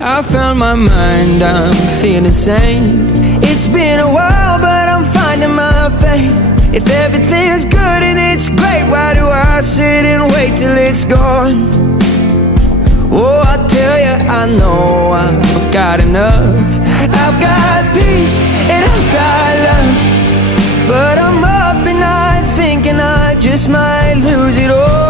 I found my mind, I'm feeling sane. It's been a while, but I'm finding my faith. If everything's good and it's great, why do I sit and wait till it's gone? Oh, I tell you, I know I've got enough. I've got peace and I've got love, but I'm up at night thinking I just might lose it all.